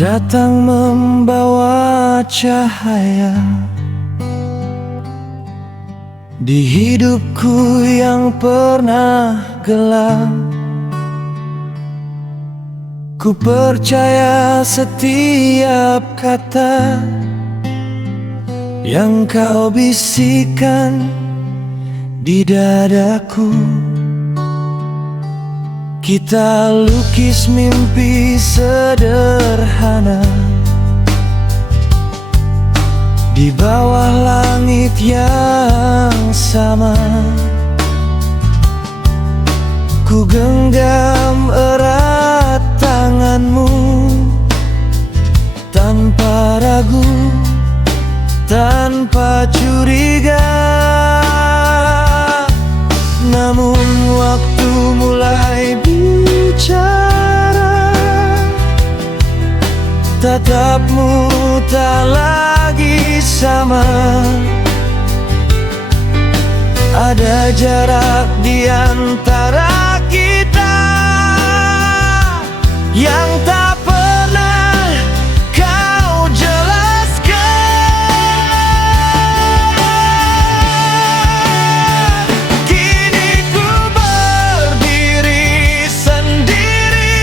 datang membawa cahaya di hidupku yang pernah gelap. Ku percaya setiap kata yang kau bisikan di dadaku. Kita lukis mimpi sederhana di bawah langit yang sama. Ku genggam erat tanganmu tanpa ragu, tanpa curiga. Namun waktu mulai bicara, tatapmu tak lagi sama. Ada jarak di antara kita yang tak pernah kau jelaskan. Kini ku berdiri sendiri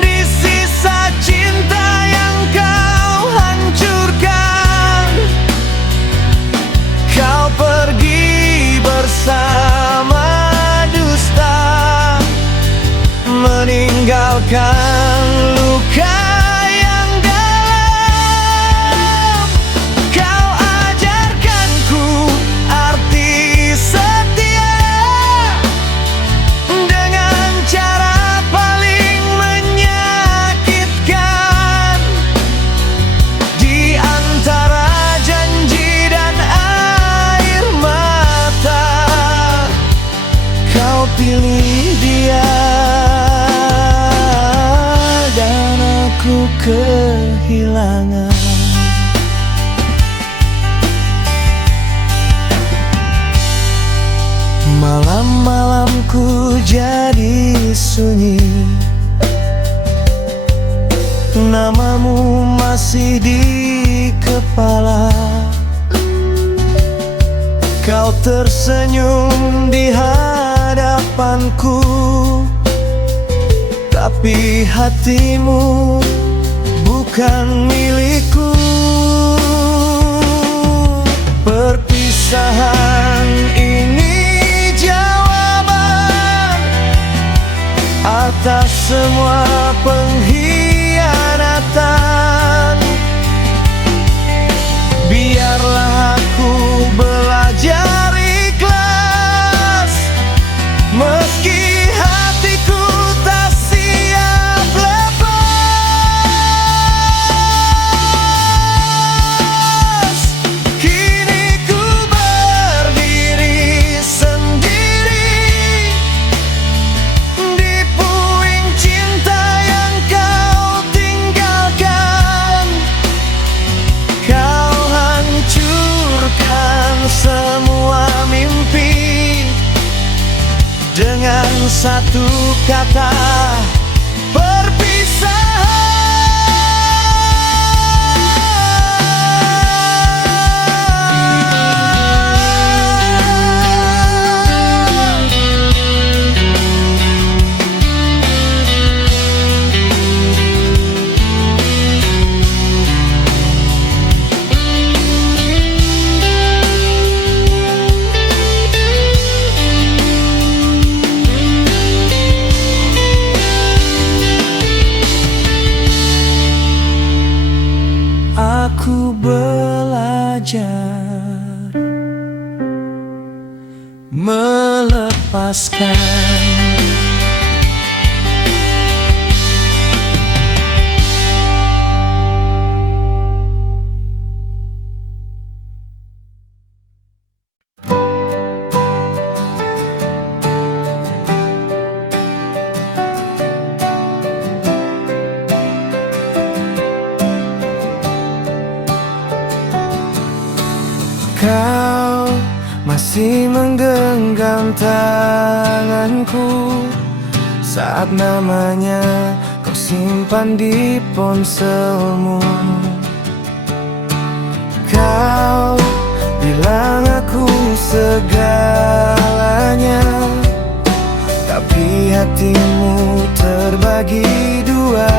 di sisa cinta yang kau hancurkan. Kau pergi bersama dusta, meninggalkan luka yang dalam. Kau ajarkanku arti setia dengan cara paling menyakitkan. Di antara janji dan air mata, kau pilih dia dan aku kehilangan. Malam-malamku jadi sunyi, namamu masih di kepala. Kau tersenyum di hadapanku, tapi hatimu bukan milikku. Perpisahan ini jawaban atas semua pengkhianatan. Biarlah aku belajar ikhlas, meski hatiku tak siap lepas. Kini ku berdiri sendiri di puing cinta yang kau tinggalkan. Kau hancurkan semua mimpi dengan satu kata, aku belajar melepaskan. Kau masih menggenggam tanganku saat namanya kau simpan di ponselmu. Kau bilang aku segalanya, tapi hatimu terbagi dua.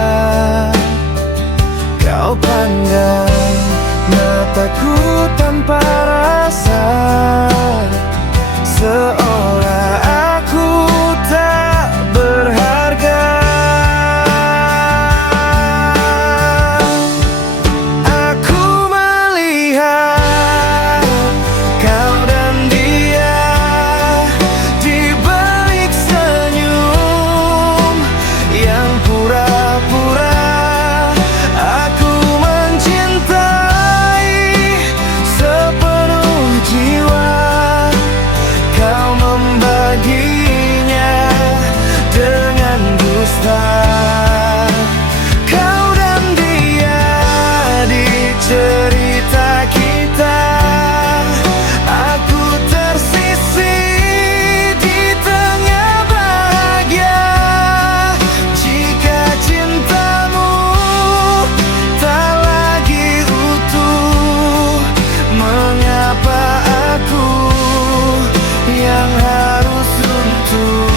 Kau pandang mataku tanpa rasa, seolah aku tak berharga. Aku melihat kau dan dia di balik senyum yang pura-pura. Aku mencintai sepenuh jiwa, kau membaginya dengan dusta. Kau dan dia di cerita kita, aku tersisih di tengah bahagia. Jika cintamu tak lagi utuh, mengapa aku yang harus runtuh?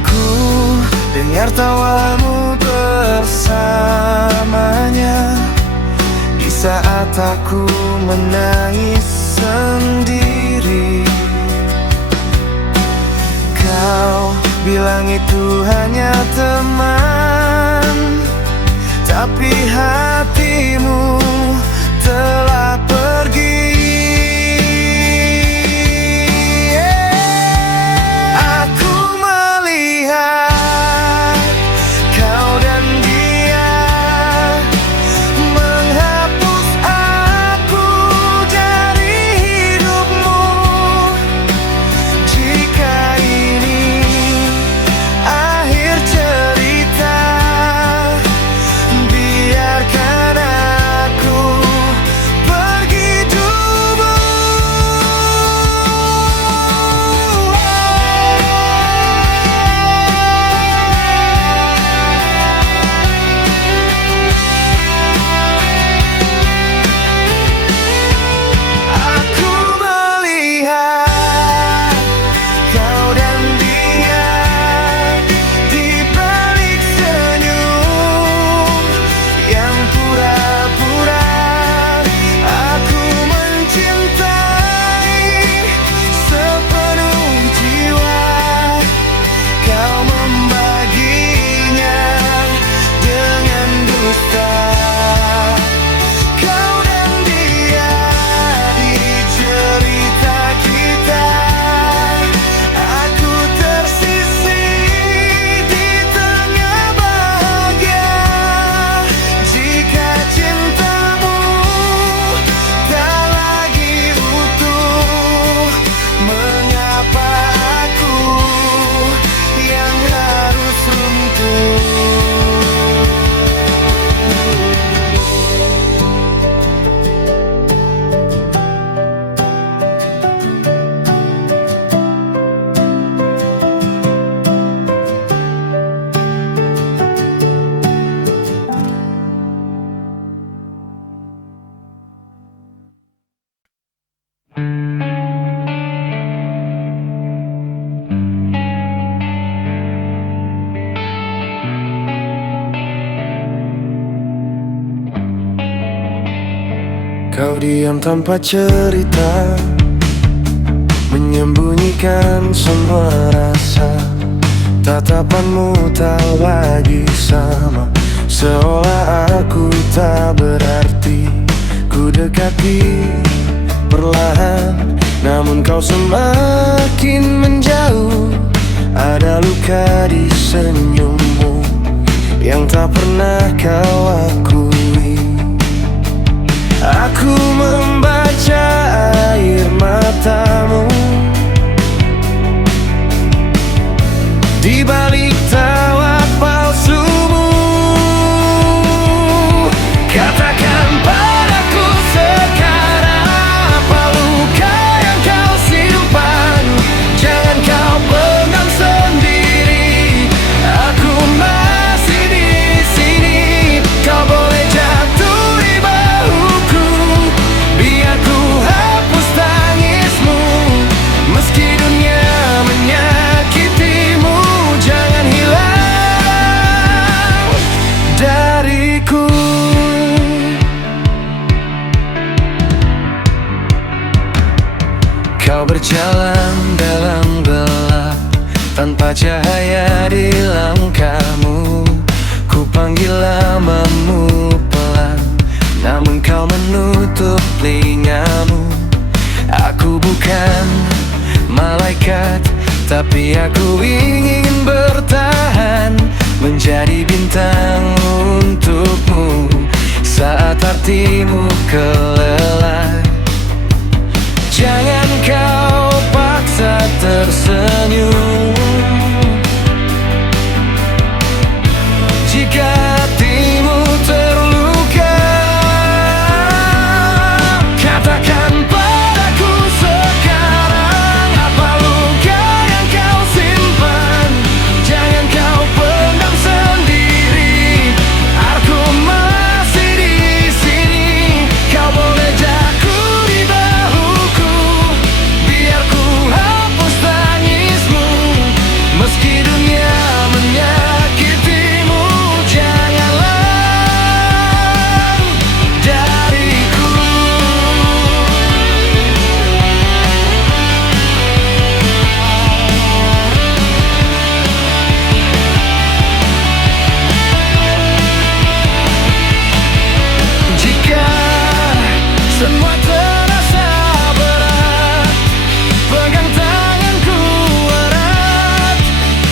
Ku dengar tawamu bersamanya di saat aku menangis sendiri. Kau bilang itu hanya teman, tapi hatimu telah pergi. Aku melihat kau dan dia menghapus aku dari hidupmu. Jika ini akhir cerita, biarkan aku pergi dulu. Aku melihat kau dan dia di balik senyum yang pura-pura. Aku mencintai sepenuh jiwa, kau membaginya dengan dusta. Kau dan dia di cerita kita, aku tersisih di tengah bahagia. Jika cintamu tak lagi utuh, mengapa aku yang harus runtuh? Kau diam tanpa cerita, menyembunyikan semua rasa. Tatapanmu tak lagi sama, seolah aku tak berarti. Ku dekati perlahan, namun kau semakin menjauh. Ada luka di senyummu yang tak pernah kau akui. Aku membaca air matamu di balik tawa palsu berjalan dalam gelap, tanpa cahaya di langkahmu. Ku panggil namamu pelan, namun kau menutup telingamu. Aku bukan malaikat, tapi aku ingin bertahan, menjadi bintang untukmu saat hatimu kelelai. Jangan kau paksa tersenyum jika hatimu terluka. Katakan padaku sekarang, apa luka yang kau simpan. Jangan kau pendam sendiri, aku masih di sini. Kau boleh jatuh di bahuku, biar ku hapus tangismu. Meski dunia menyakitimu, janganlah dariku. Jika semua terasa berat, pegang tanganku erat.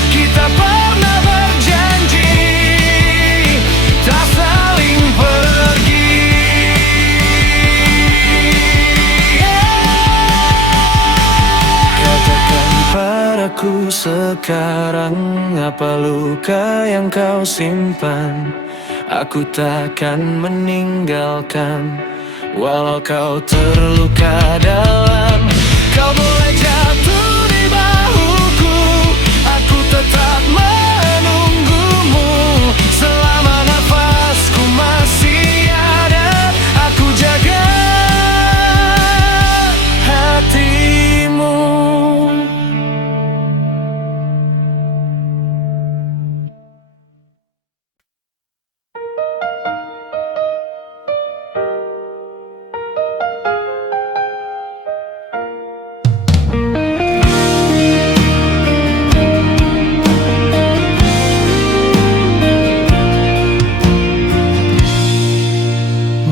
Kita pernah berjanji tak saling pergi. Katakan padaku sekarang, apa luka yang kau simpan. Aku takkan meninggalkan, walau kau terluka dalam. Kau boleh jatuh di bahuku, aku tetap menunggumu. Selama nafasku masih ada, aku jaga hatimu.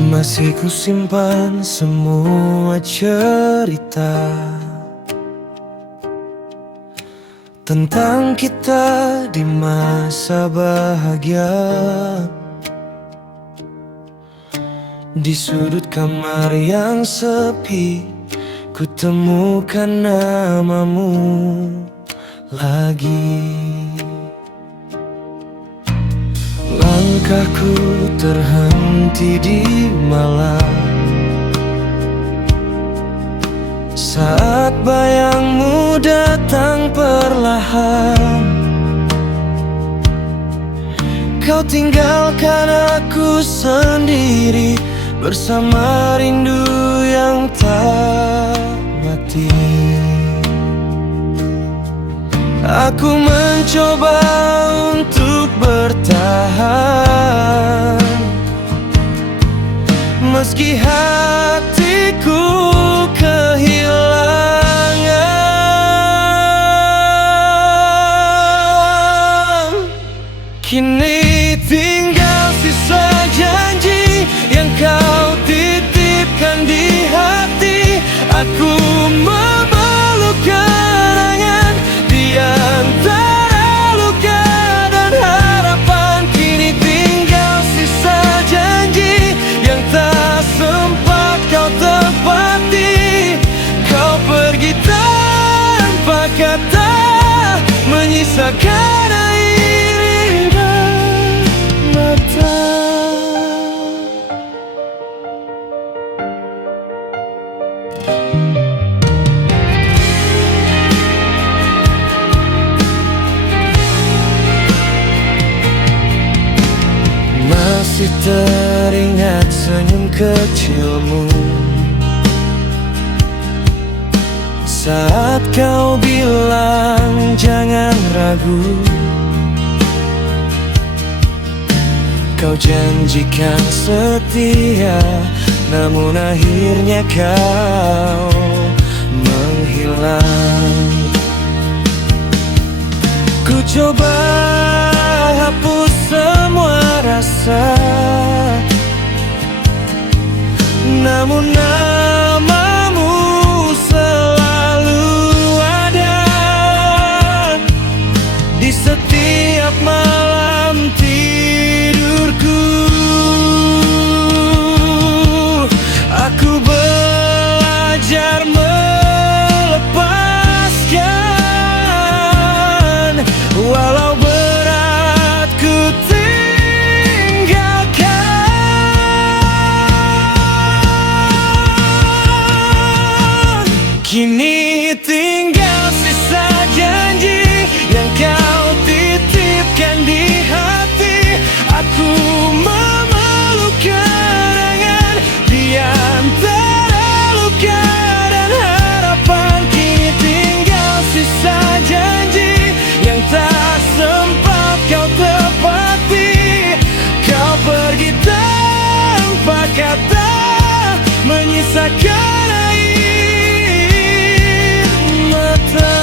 Masih ku simpan semua cerita tentang kita di masa bahagia. Di sudut kamar yang sepi, ku temukan namamu lagi. Langkahku terhenti di malam saat bayangmu datang perlahan. Kau tinggalkan aku sendiri bersama rindu yang tak mati. Aku mencoba untuk bertahan, meski hatiku kehilangan. Kini tinggal sisa janji yang kau titipkan di hati. Aku memeluk kenangan di antara luka dan harapan. Kini tinggal sisa janji yang tak sempat kau tepati. Kau pergi tanpa kata, menyisakan air indah mata. Masih teringat senyum kecilmu saat kau bilang jangan ragu. Kau janjikan setia, namun akhirnya kau menghilang. hilang. Ku coba hapus semua rasa, namun namamu selalu ada di setiap malam tidurku. Aku belajar melepaskan, walau berat ku tinggalkan. Kini tinggal sisa janji yang kau titipkan di hati. Aku memeluk kenangan di antara luka dan harapan. Kini tinggal sisa janji yang tak sempat kau tepati. Kau pergi tanpa kata, menyisakan air mata.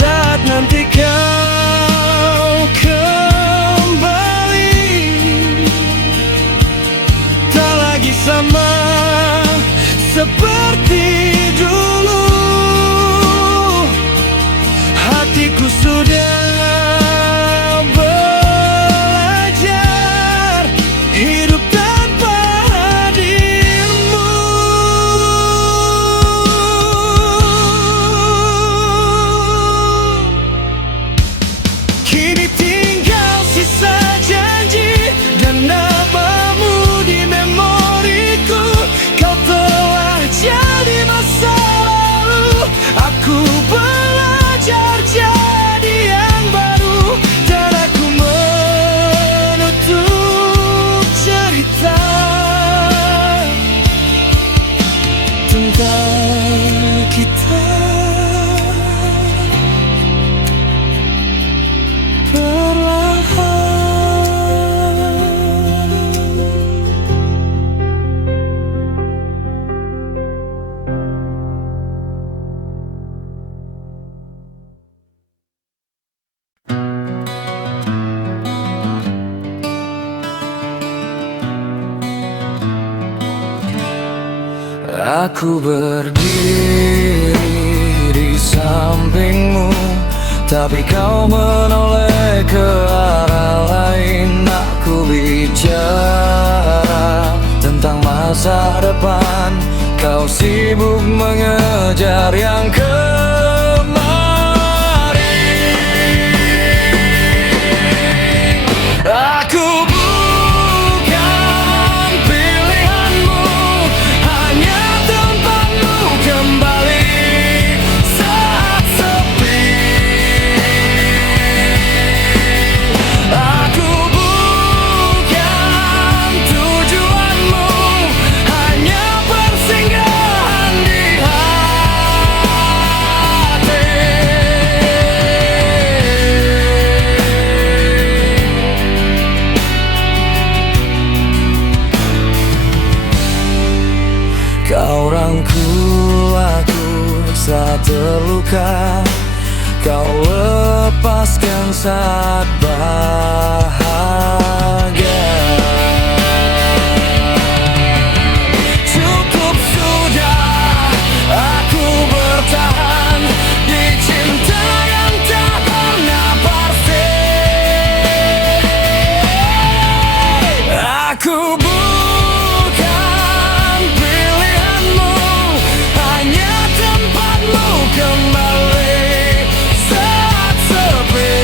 Saat nanti kau kembali, tak lagi sama seperti dulu. Hatiku sudah belajar hidup tanpa hadirmu. Kini tinggal sisa janji dan namamu di memoriku. Kau telah jadi masa lalu. Aku belajar jadi yang baru, dan aku menutup cerita tentang kita. Aku berdiri di sampingmu, tapi kau menoleh ke arah lain. Aku bicara tentang masa depan, kau sibuk mengejar yang kemarin. Aku bukan pilihanmu, hanya tempatmu kembali saat sepi. Aku bukan tujuanmu, hanya persinggahan di hati. Kau rangkul aku saat terluka, kau lepaskan saat bahagia. Cukup sudah aku bertahan di cinta yang tak pernah pasti. Aku bukan pilihanmu, hanya tempatmu kembali saat sepi.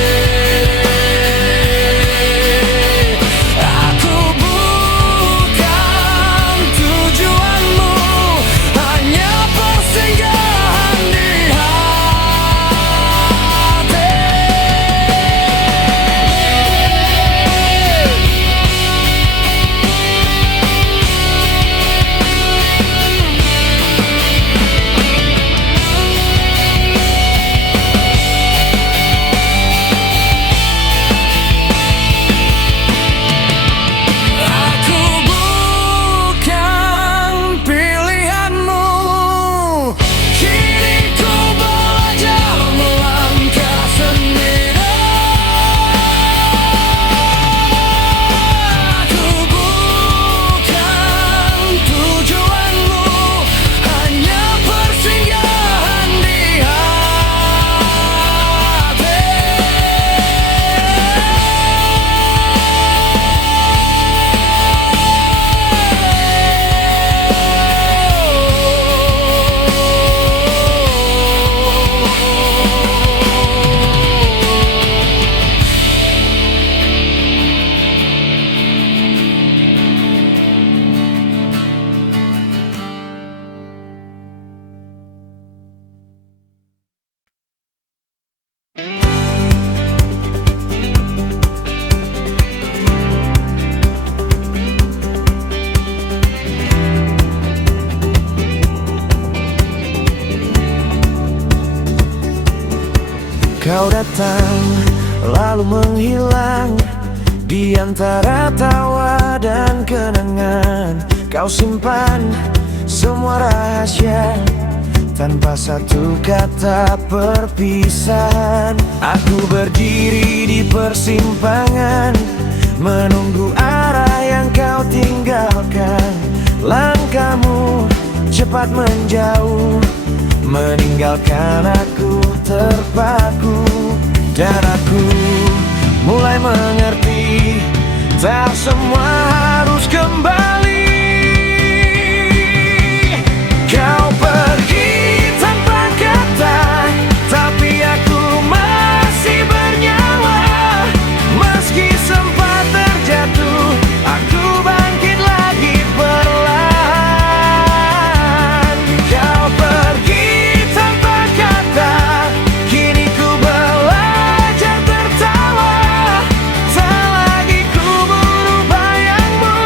datang lalu menghilang di antara tawa dan kenangan. Kau simpan semua rahasia tanpa satu kata perpisahan. Aku berdiri di persimpangan, menunggu arah yang kau tinggalkan. Langkahmu cepat menjauh, meninggalkan aku terpaku. Dan aku mulai mengerti, tak semua harus kembali. Kau pergi tanpa kata, tapi aku masih bernyawa. Meski sempat terjatuh, aku bangkit lagi perlahan. Kau pergi tanpa kata, kini ku belajar tertawa. Tak lagi ku buru bayangmu,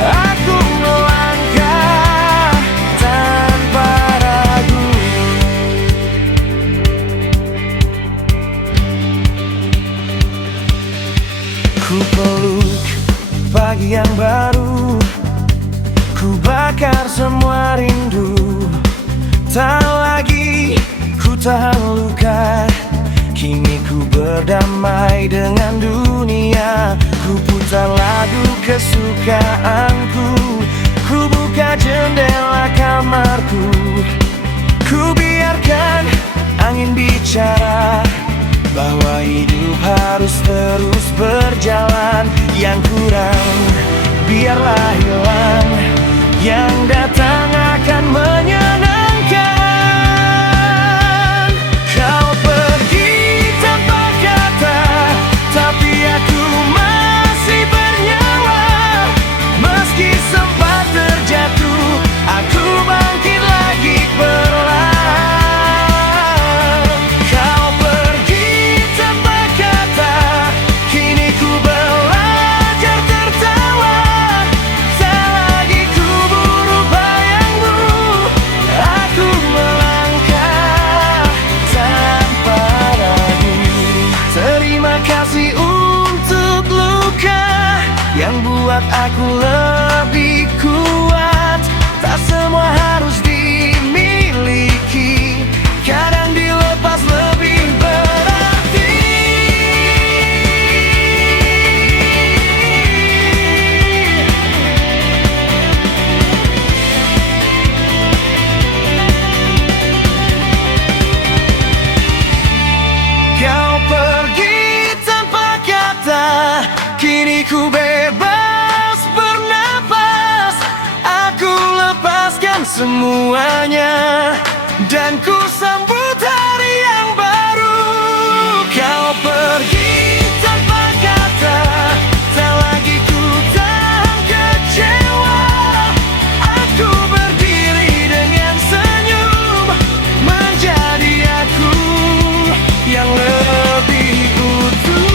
aku melangkah tanpa ragu. Ku peluk pagi yang baru, ku bakar semua rindu. Tak lagi ku tahan luka, kini ku berdamai dengan dunia. Ku putar lagu kesukaanku, ku buka jendela kamarku. Ku biarkan angin bicara, bahwa hidup harus terus berjalan. Yang kurang biarlah hilang, yang datang akan menyenangkan. Kau pergi tanpa kata, tapi aku masih bernyawa. Meski sempat terjatuh, aku bangkit lagi perlahan. Kau pergi tanpa kata, kini ku belajar tertawa. Tak lagi ku buru bayangmu, aku melangkah tanpa ragu. Terima kasih untuk luka yang buat aku lebih kuat. Tak semua harus dimiliki, kadang dilepas lebih berarti. Kau pergi tanpa kata, kini ku bebas bernapas. Aku lepaskan semuanya, dan ku sambut hari yang baru. Kau pergi tanpa kata, tak lagi ku tahan kecewa. Aku berdiri dengan senyum, menjadi aku yang lebih utuh.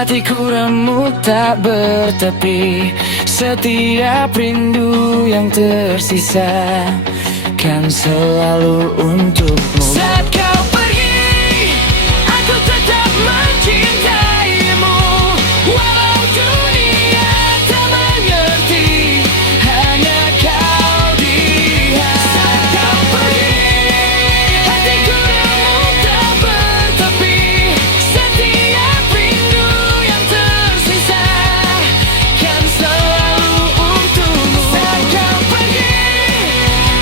Hatiku remuk tak bertepi, setiap rindu yang tersisa kan selalu untukmu. Saat kau pergi, aku tetap mencintaimu, walau dunia tak mengerti, hanya kau di hati. Saat kau pergi, hatiku remuk tak bertepi, setiap rindu yang tersisa kan selalu untukmu. Saat kau pergi,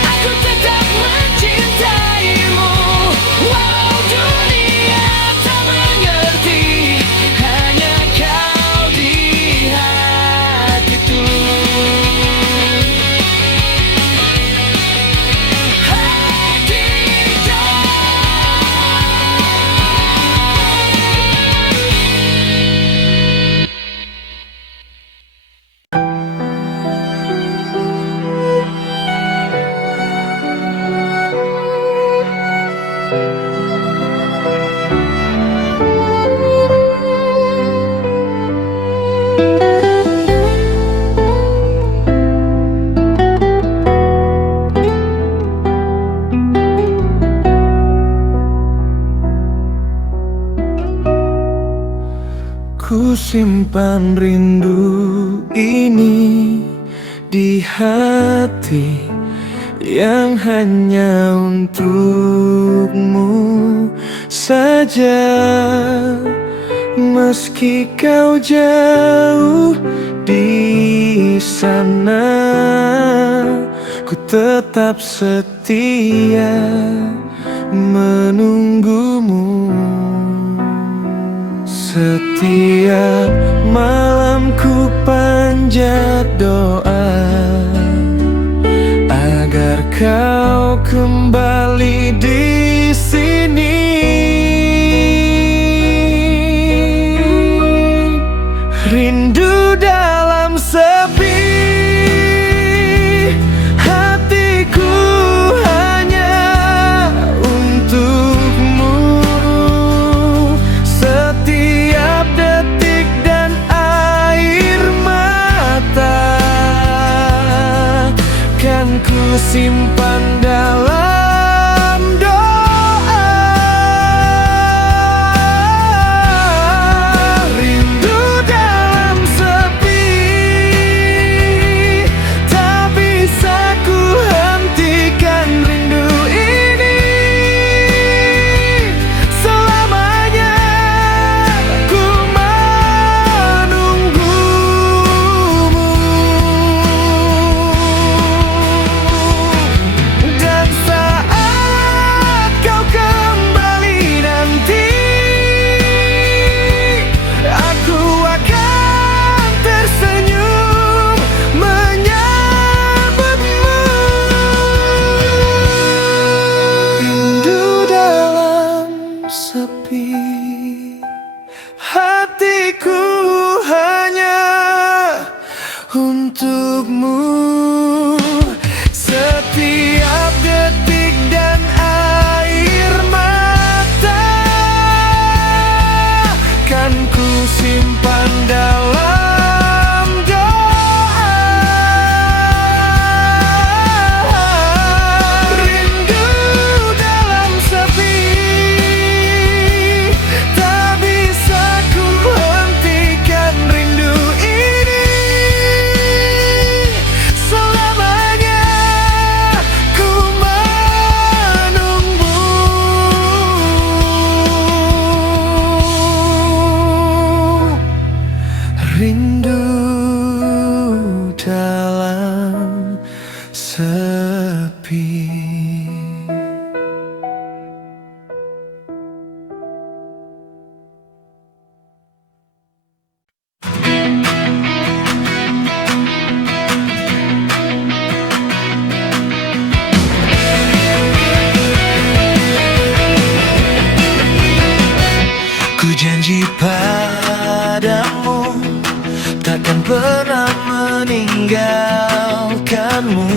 aku tetap mencintaimu, walau dunia tak mengerti, hanya kau di hatiku. Ku simpan rindu ini di hati yang hanya untukmu saja. Meski kau jauh di sana, ku tetap setia menunggumu. Setiap malam ku panjat doa agar kau kembali di sini. Rindu dalam sepi, hatiku hanya untukmu. Setiap detik dan air mata kan ku simpan dalam doa. Rindu dalam sepi, tak bisa ku hentikan rindu ini. Selamanya ku menunggumu, dan saat kau kembali nanti, aku akan tersenyum menyambutmu. Rindu dalam sepi, hatiku hanya untukmu. Setiap detik dan air mata kan ku simpan dalam doa. Rindu dalam sepi, tak bisa ku hentikan rindu ini. Selamanya ku menunggu. Rindu dalam sepi. Ku janji padamu takkan pernah meninggalkanmu.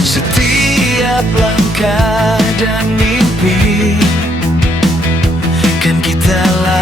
Setiap langkah dan mimpi kan kita lalui.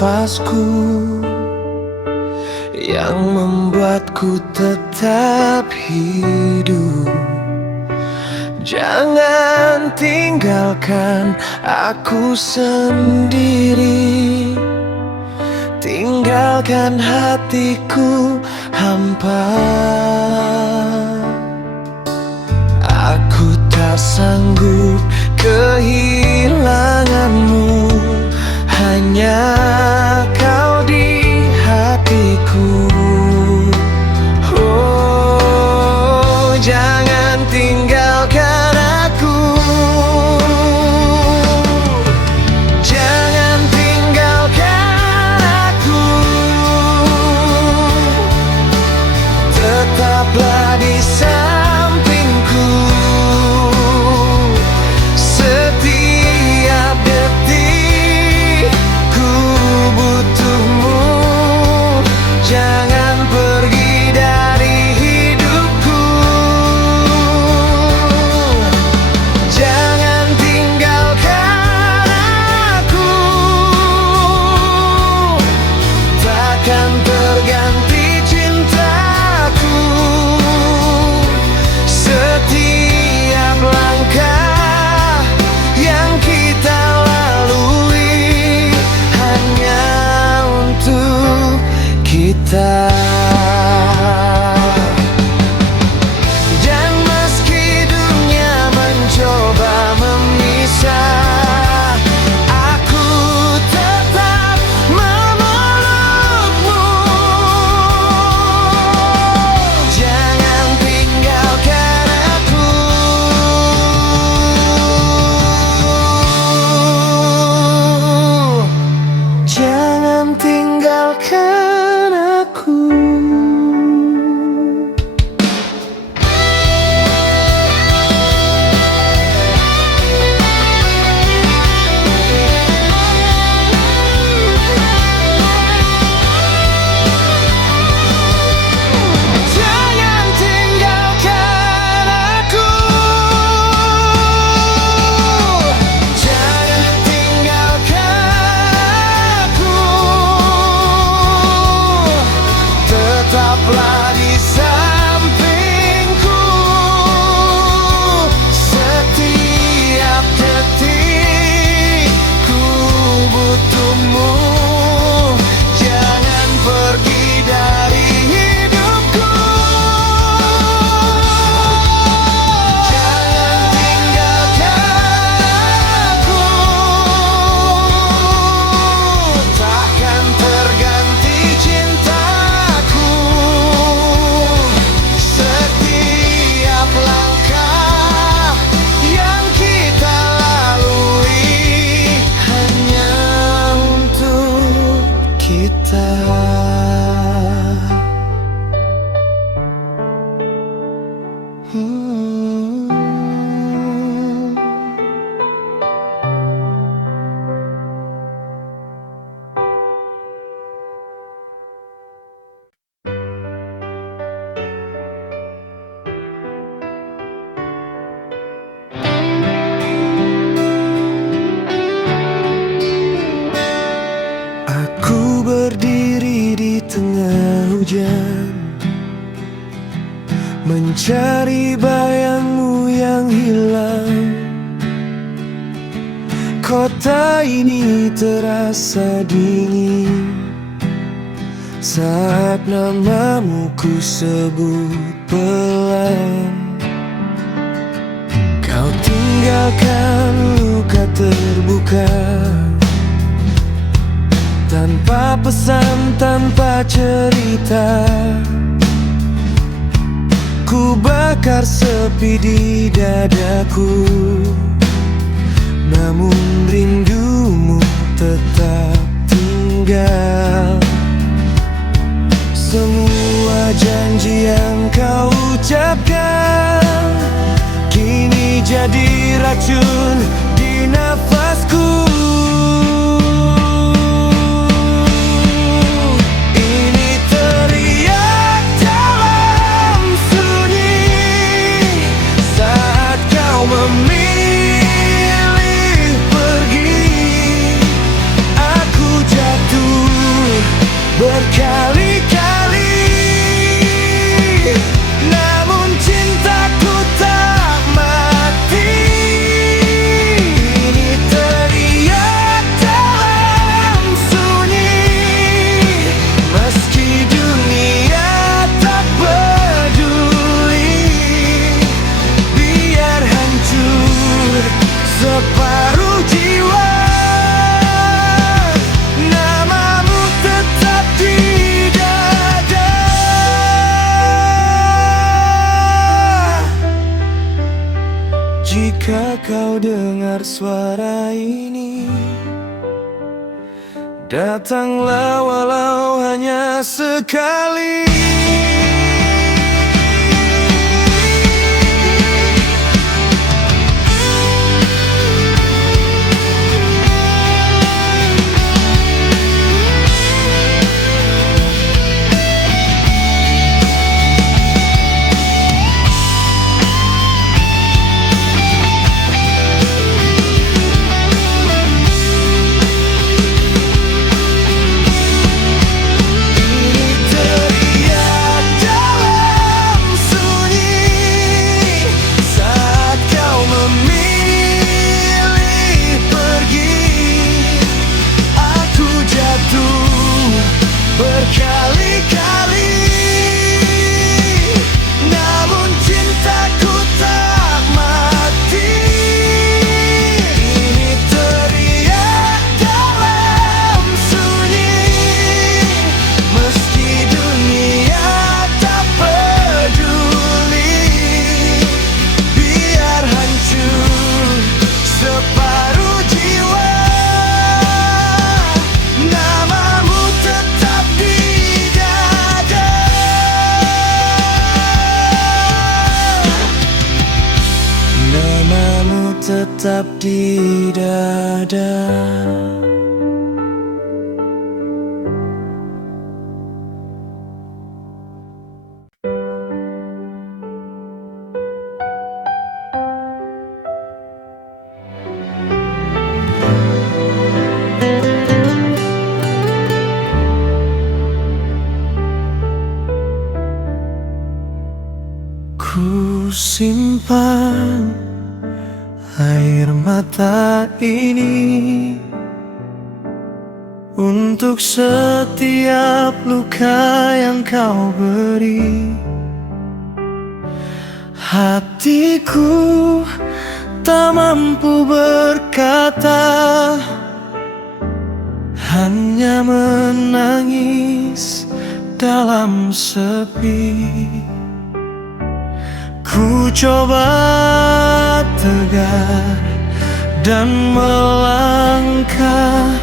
nafasku yang membuatku tetap hidup. Jangan tinggalkan aku sendiri, tinggalkan hatiku hampa. Aku tak sanggup kehilanganmu, hanya kau di hatiku. Oh, jangan tinggalkan aku, jangan tinggalkan aku. Tetaplah di sampingku, setiap detik ku butuhmu. Jangan pergi dari hidupku, jangan tinggalkan aku. Takkan terganti cintaku, setiap langkah yang kita lalui hanya untuk kita. Dan meski dunia mencoba memisah, aku tetap memelukmu. Jangan tinggalkan aku, jangan tinggalkan aku. Jangan tinggalkan aku, jangan tinggalkan aku. Tetaplah di sampingku, setiap detik ku butuhmu. Jangan pergi dari hidupku, jangan tinggalkan aku. Takkan terganti cintaku, setiap langkah yang kita lalui hanya untuk kita. Hmm. Aku berdiri di tengah hujan, mencari bayangmu yang hilang. Kota ini terasa dingin saat namamu ku sebut pelan. Kau tinggalkan luka terbuka, tanpa pesan, tanpa cerita. Ku bakar sepi di dadaku, namun rindumu tetap tinggal. Semua janji yang kau ucapkan kini jadi racun di nafasku. Ini teriak dalam sunyi saat kau memilih pergi. Aku jatuh kau dengar suara ini, datanglah walau hanya sekali. Berkali-kali, namun cintaku tak mati. Ini teriak dalam sunyi, meski dunia tak peduli. Biar hancur separuh jiwa, namamu tetap di dada. Namamu tetap di dada. Ku simpan air mata ini untuk setiap luka yang kau beri. Hatiku tak mampu berkata, hanya menangis dalam sepi. Ku coba tegar dan melangkah,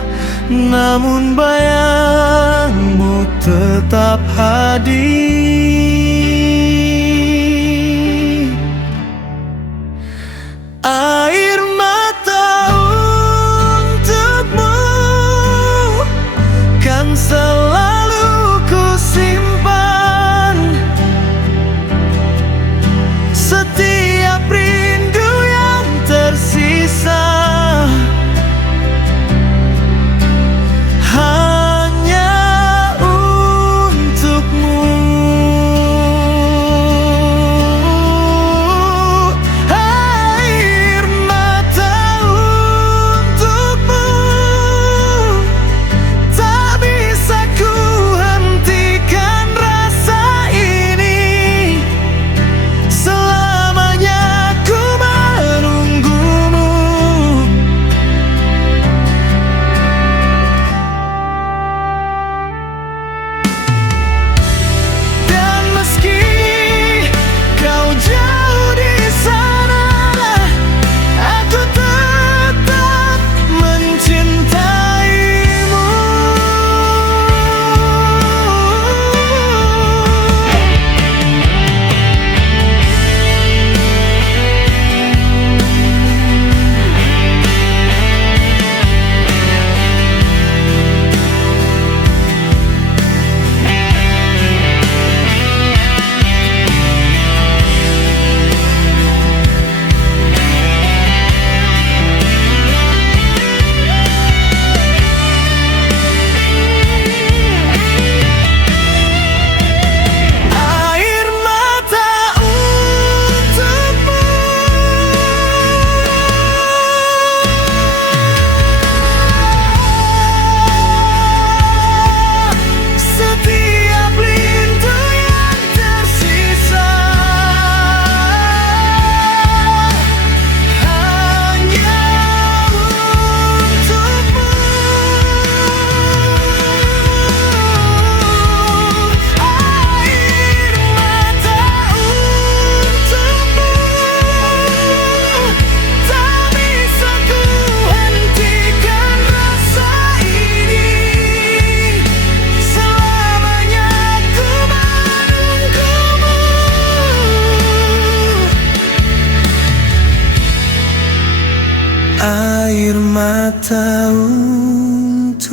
namun bayangmu tetap hadir. Air mata untukmu kan selalu ku simpan. Setiap rindu yang tersisa hanya untukmu. air mata untukmu.